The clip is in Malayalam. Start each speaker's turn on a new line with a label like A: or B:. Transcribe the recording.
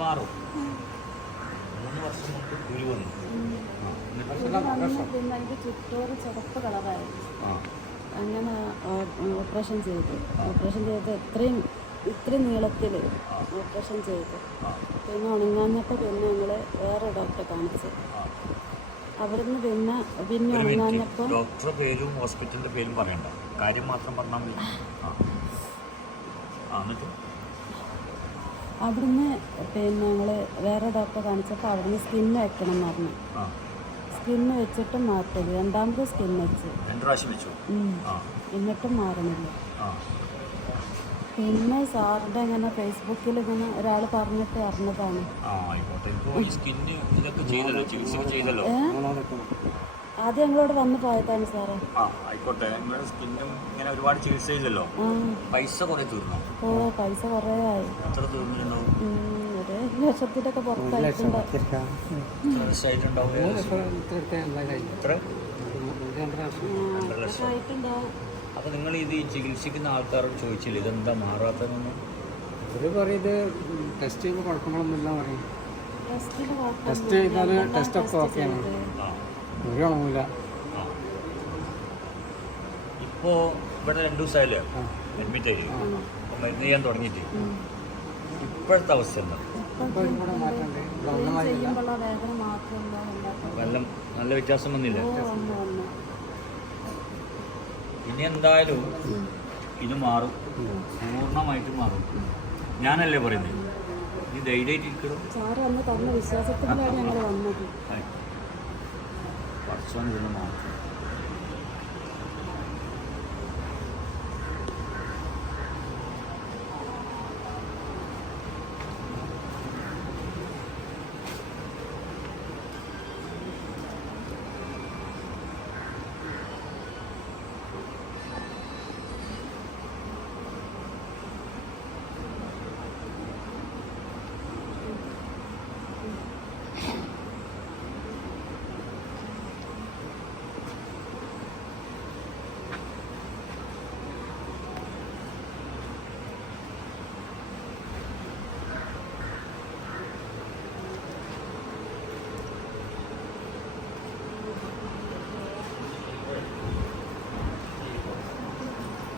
A: മാറും. മൂന്ന് വർഷം കൊണ്ട് കുരു വന്നു
B: പിന്നെ അതിന്റെ ചുറ്റോറ് ചുവപ്പ് കളറായിരുന്നു. അങ്ങനെ ഓപ്പറേഷൻ ചെയ്തു. ഓപ്പറേഷൻ ചെയ്തത് ഇത്രയും ഇത്രയും നീളത്തിൽ ഓപ്പറേഷൻ ചെയ്തു. പിന്നെ ഉണങ്ങാഞ്ഞപ്പോൾ പിന്നെ ഞങ്ങൾ വേറെ ഡോക്ടറെ കാണിച്ചു. അവിടുന്ന് പിന്നെ പിന്നെ ഉണങ്ങാഞ്ഞപ്പോൾ
A: ഡോക്ടറെ പേരും ഹോസ്പിറ്റലിന്റെ പേരും പറയണ്ട. കാര്യം മാത്രം പറഞ്ഞാൽ മതി.
B: അവിടുന്ന് പിന്നെ ഞങ്ങൾ വേറെ ഡോക്ടറെ കാണിച്ചപ്പോൾ അവിടുന്ന് സ്കിന്ന് വെക്കണം എന്ന് പറഞ്ഞു. സ്കിന്ന് വെച്ചിട്ട് മാറ്റരുത് രണ്ടാമത് സ്കിൻ വെച്ച്. എന്നിട്ടും മാറണില്ല.
A: ആ.
B: പിന്നെ സാറിന്റെ ഇങ്ങനെ ഫേസ്ബുക്കിൽ ഇങ്ങനെ ഒരാൾ പറഞ്ഞിട്ട് അറിഞ്ഞതാണ്. ആദ്യം ഞങ്ങളോട് വന്ന് പോയതാണ് സാറേ.
A: ആയിക്കോട്ടെ. സ്കിന്നും ഇങ്ങനെ ഒരുപാട് ചികിത്സ ചെയ്തല്ലോ.
B: ആ.
A: പൈസ കുറേ തീർന്നു?
B: ഓ പൈസ കുറേ ആയി.
A: എത്ര
B: ഒരു ലക്ഷത്തിന്റെ ഒക്കെ
A: എത്ര അപ്പോൾ നിങ്ങൾ ഇത് ചികിത്സിക്കുന്ന ആൾക്കാരോട് ചോദിച്ചില്ല ഇതെന്താ മാറാത്തതെന്ന്?
C: ഒരു പറയും ഇത് ടെസ്റ്റ് ചെയ്യുമ്പോൾ കുഴപ്പങ്ങളൊന്നുമില്ല പറയും. ടെസ്റ്റ് ചെയ്താൽ ടെസ്റ്റ് ഒക്കെ ഓക്കെയാണ് ഒരു കുഴപ്പമില്ല
A: ഇപ്പോൾ ഇവിടെ രണ്ട് ദിവസമായില്ലേ അഡ്മിറ്റ് ആയി. അപ്പോൾ മരുന്ന് ചെയ്യാൻ തുടങ്ങിയിട്ട് ഇപ്പോഴത്തെ അവസ്ഥ എന്താ? നല്ല വ്യത്യാസം വന്നില്ല? ഇനി എന്തായാലും ഇത് മാറും. പൂർണമായിട്ട് മാറും. ഞാനല്ലേ പറയുന്നത് ഇനി ധൈര്യമായിട്ട് ഇരിക്കണം പഠിച്ചോണ്ട് ഇതിന് മാറ്റും